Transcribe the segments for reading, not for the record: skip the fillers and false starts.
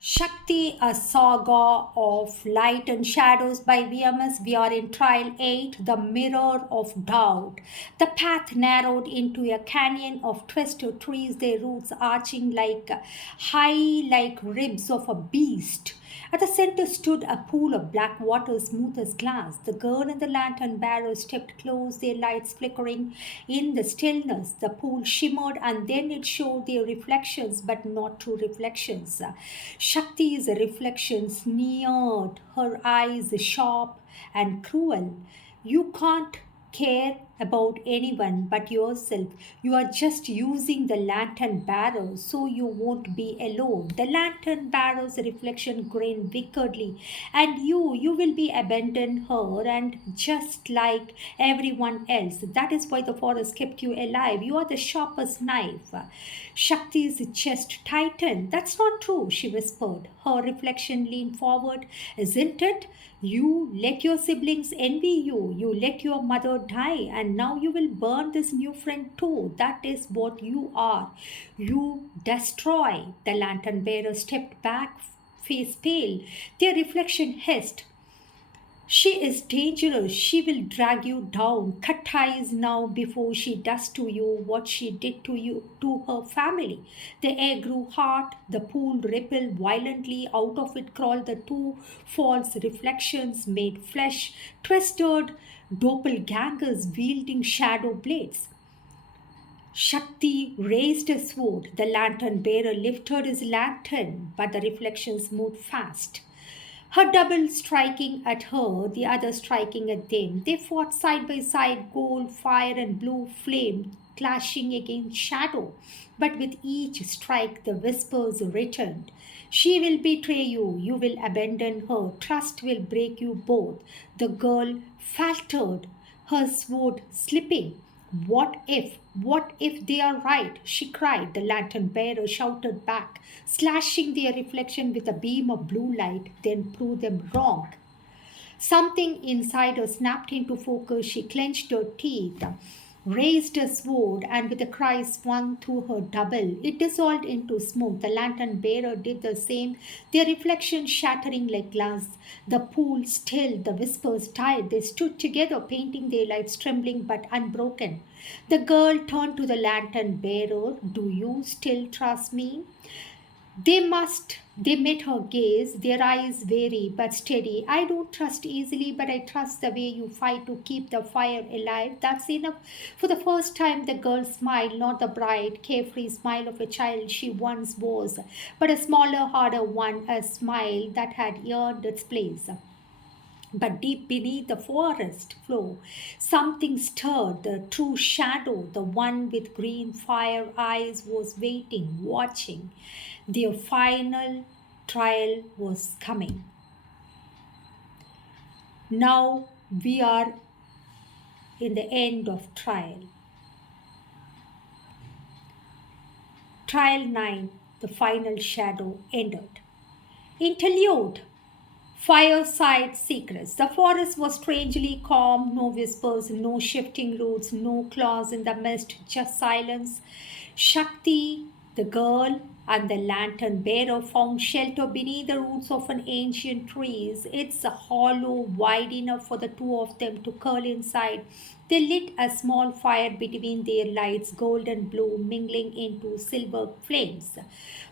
Shakti, a saga of light and shadows by VMS. We are in trial 8, the mirror of doubt. The path narrowed into a canyon of twisted trees, their roots arching like ribs of a beast. At the center stood a pool of black water, smooth as glass. The girl and the lantern bearer stepped close, their lights flickering in the stillness. The pool shimmered and then it showed their reflections, but not true reflections. Shakti's reflection sneered, her eyes sharp and cruel. You can't care about anyone but yourself. You are just using the lantern bearer so you won't be alone. The lantern bearer's reflection grinned wickedly, and you will be abandoned her and just like everyone else. That is why the forest kept you alive. You are the sharpest knife. Shakti's chest tightened. That's not true, she whispered. Her reflection leaned forward. Isn't it? You let your siblings envy you. You let your mother die, and now you will burn this new friend too. That is what you are. You destroy. The lantern bearer stepped back, face pale. Their reflection hissed. She is dangerous. She will drag you down. Cut ties now before she does to you what she did to you, to her family. The air grew hot. The pool rippled violently. Out of it crawled the two false reflections made flesh, twisted doppelgangers wielding shadow blades. Shakti raised a sword. The lantern bearer lifted his lantern, but the reflections moved fast. Her double striking at her, the other striking at them. They fought side by side, gold, fire, and blue flame clashing against shadow. But with each strike, the whispers returned. She will betray you. You will abandon her. Trust will break you both. The girl faltered, her sword slipping. What if? What if they are right? She cried. The lantern bearer shouted back, slashing their reflection with a beam of blue light, then prove them wrong. Something inside her snapped into focus. She clenched her teeth, raised a sword, and with a cry swung through her double. It dissolved into smoke. The lantern bearer did the same, their reflection shattering like glass. The pool still, the whispers died. They stood together, painting their lights trembling but unbroken. The girl turned to the lantern bearer. Do you still trust me? They must. They met her gaze, their eyes wary but steady. I don't trust easily, but I trust the way you fight to keep the fire alive. That's enough. For the first time, the girl smiled, not the bright, carefree smile of a child she once was, but a smaller, harder one, a smile that had earned its place. But deep beneath the forest floor, something stirred. The true shadow, the one with green fire eyes, was waiting, watching. Their final trial was coming. Now we are in the end of trial. Trial 9, the final shadow ended. Interlude. Fireside secrets. The forest was strangely calm, no whispers, no shifting roots, no claws in the mist, just silence. Shakti, the girl, and the lantern bearer found shelter beneath the roots of an ancient tree. It's a hollow wide enough for the two of them to curl inside. They lit a small fire between their lights, gold and blue, mingling into silver flames.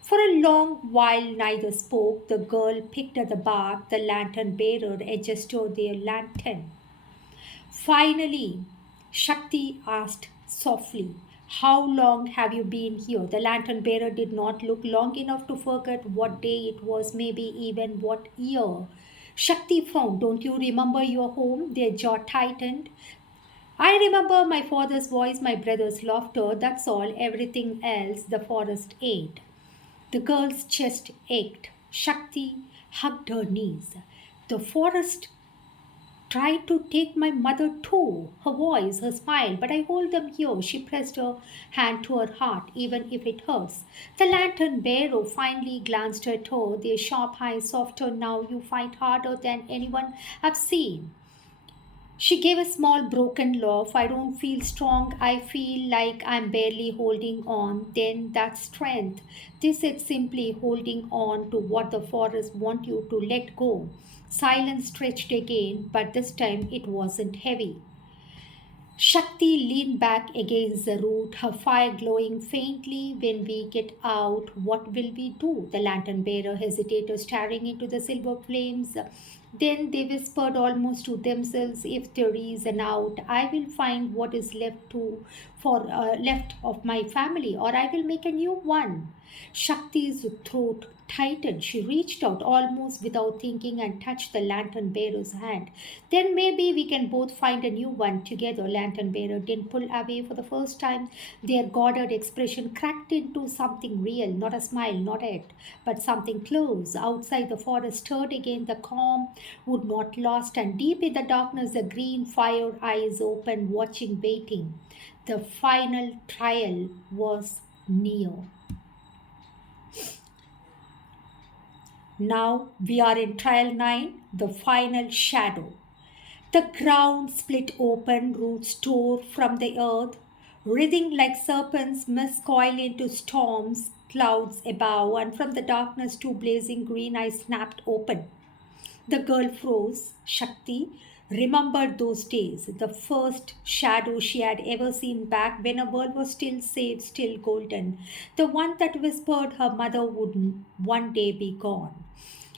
For a long while, neither spoke. The girl picked at the bark, the lantern bearer adjusted their lantern. Finally, Shakti asked softly, how long have you been here? The lantern bearer did not look long enough to forget what day it was, maybe even what year. Shakti frowned. Don't you remember your home? Their jaw tightened. I remember my father's voice, my brother's laughter. That's all. Everything else the forest ate. The girl's chest ached. Shakti hugged her knees. The forest tried to take my mother too. Her voice, her smile, but I hold them here. She pressed her hand to her heart, even if it hurts. The lantern bearer finally glanced at her, their sharp eyes softer now. You fight harder than anyone I've seen. She gave a small broken laugh. I don't feel strong. I feel like I'm barely holding on. Then that's strength. This is simply holding on to what the forest want you to let go. Silence stretched again, but this time it wasn't heavy. Shakti leaned back against the root, her fire glowing faintly. When we get out, what will we do? The lantern bearer hesitated, staring into the silver flames. Then they whispered almost to themselves, "If there is an out, I will find what is left of my family, or I will make a new one." Shakti's throat tightened. She reached out almost without thinking and touched the lantern bearer's hand. "Then maybe we can both find a new one together." Lantern bearer didn't pull away for the first time. Their guarded expression cracked into something real, not a smile, not it, but something close. Outside, the forest stirred again. The calm would not last, and deep in the darkness, the green fire eyes open, watching, waiting. The final trial was near. Now we are in trial 9, the final shadow. The ground split open, roots tore from the earth, writhing like serpents mist coil into storms, clouds above, and from the darkness two blazing green eyes snapped open. The girl froze. Shakti remembered those days, the first shadow she had ever seen back when a world was still safe, still golden, the one that whispered her mother would one day be gone.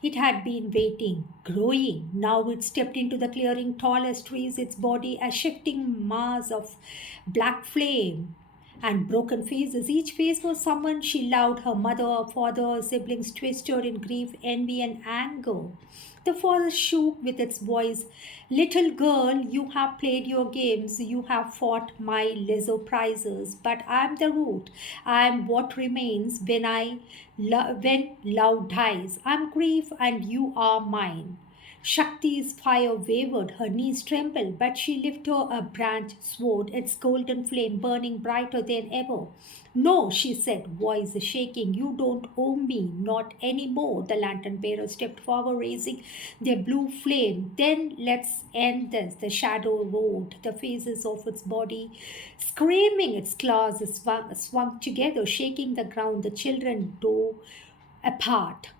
It had been waiting, growing. Now it stepped into the clearing, tall as trees, its body a shifting mass of black flame and broken faces. Each face was someone she loved, her mother, her father, her siblings twisted in grief, envy, and anger. The forest shook with its voice. "Little girl, you have played your games, you have fought my lesser prizes, but I am the root. I am what remains when love dies. I am grief, and you are mine." Shakti's fire wavered, her knees trembled, but she lifted a branch sword, its golden flame burning brighter than ever. "No," she said, voice shaking, "you don't owe me, not any more." The lantern bearer stepped forward, raising their blue flame. "Then let's end this." The shadow roared, the faces of its body screaming, its claws swung together, shaking the ground. The children dove apart,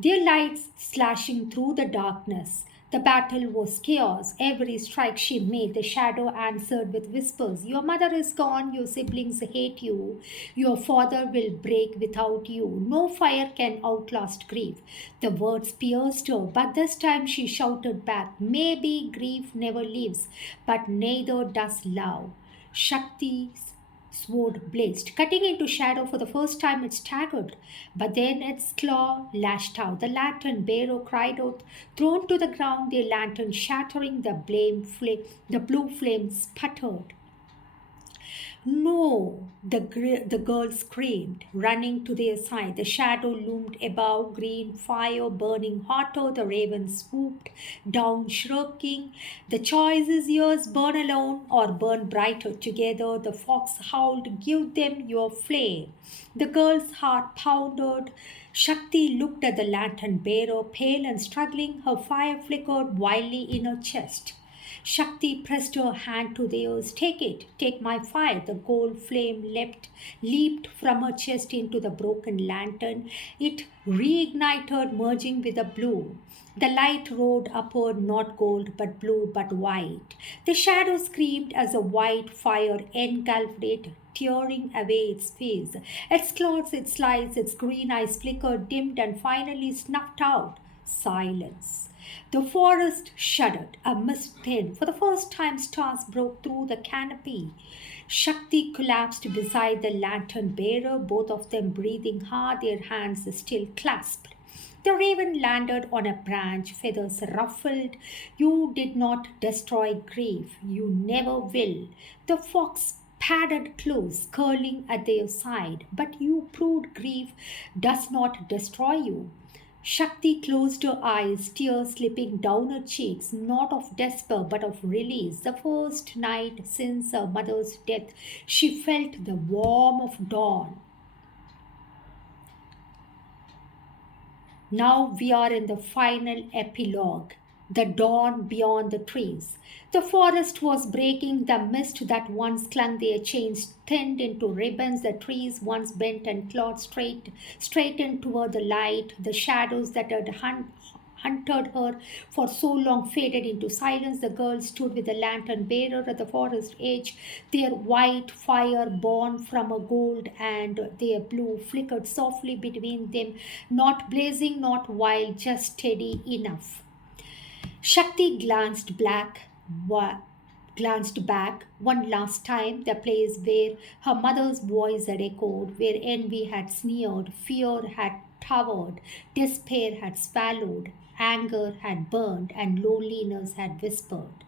their lights slashing through the darkness. The battle was chaos. Every strike she made, the shadow answered with whispers. "Your mother is gone, your siblings hate you, your father will break without you. No fire can outlast grief." The words pierced her, but this time she shouted back, "Maybe grief never leaves, but neither does love." Shakti's sword blazed, cutting into shadow. For the first time it staggered, but then its claw lashed out. The lantern bearer cried out, thrown to the ground, their lantern shattering. The blue flame sputtered. "No!" The girl screamed, running to their side. The shadow loomed above, green fire burning hotter. The raven swooped down, shrieking, "The choice is yours, burn alone or burn brighter together." The fox howled, "Give them your flame." The girl's heart pounded. Shakti looked at the lantern bearer, pale and struggling. Her fire flickered wildly in her chest. Shakti pressed her hand to theirs. "Take it, take my fire." The gold flame leaped from her chest into the broken lantern. It reignited, merging with the blue. The light roared upward, not gold, but blue, but white. The shadow screamed as the white fire engulfed it, tearing away its face. Its claws, its lights, its green eyes flickered, dimmed, and finally snuffed out. Silence. The forest shuddered. A mist thinned. For the first time, stars broke through the canopy. Shakti collapsed beside the lantern bearer, both of them breathing hard, their hands still clasped. The raven landed on a branch, feathers ruffled. "You did not destroy grief. You never will." The fox padded close, curling at their side. "But you proved grief does not destroy you." Shakti closed her eyes, tears slipping down her cheeks, not of despair but of release. The first night since her mother's death, she felt the warmth of dawn. Now we are in the final epilogue. the dawn beyond the trees. The forest was breaking, the mist that once clung their chains thinned into ribbons, the trees once bent and clawed straightened toward the light, the shadows that had hunted her for so long faded into silence. The girl stood with the lantern bearer at the forest edge, their white fire born from a gold and their blue flickered softly between them, not blazing, not wild, just steady enough. Shakti glanced back one last time, the place where her mother's voice had echoed, where envy had sneered, fear had towered, despair had swallowed, anger had burned, and loneliness had whispered.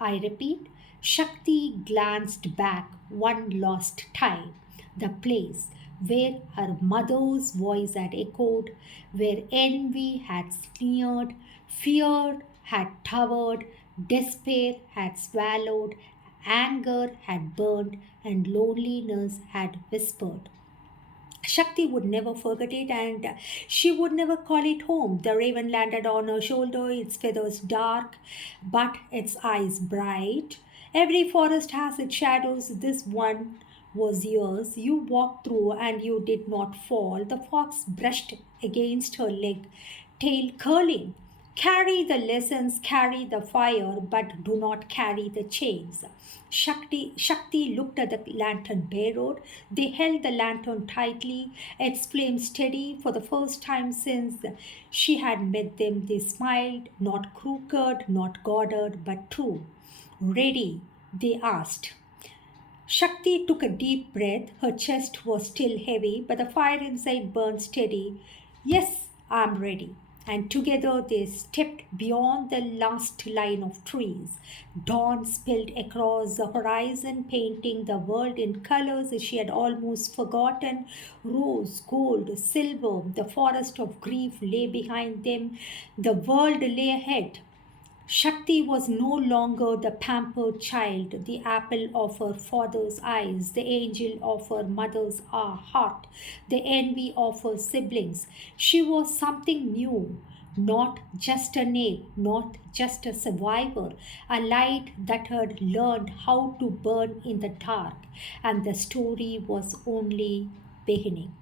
I repeat, Shakti glanced back one last time, the place where her mother's voice had echoed, where envy had sneered, fear had towered, despair had swallowed, anger had burned, and loneliness had whispered. Shakti would never forget it and she would never call it home. The raven landed on her shoulder, its feathers dark, but its eyes bright. Every forest has its shadows. This one was yours. You walked through and you did not fall. The fox brushed against her leg, tail curling. Carry the lessons, carry the fire, but do not carry the chains. Shakti looked at the lantern bearer. They held the lantern tightly, its flame steady for the first time since she had met them. They smiled, not crooked, not guarded, but true. Ready? They asked. Shakti took a deep breath. Her chest was still heavy, but the fire inside burned steady. Yes, I'm ready. And together they stepped beyond the last line of trees. Dawn spilled across the horizon, painting the world in colors she had almost forgotten. Rose, gold, silver, the forest of grief lay behind them. The world lay ahead. Shakti was no longer the pampered child, the apple of her father's eyes, the angel of her mother's heart, the envy of her siblings. She was something new, not just a name, not just a survivor, a light that had learned how to burn in the dark, and the story was only beginning.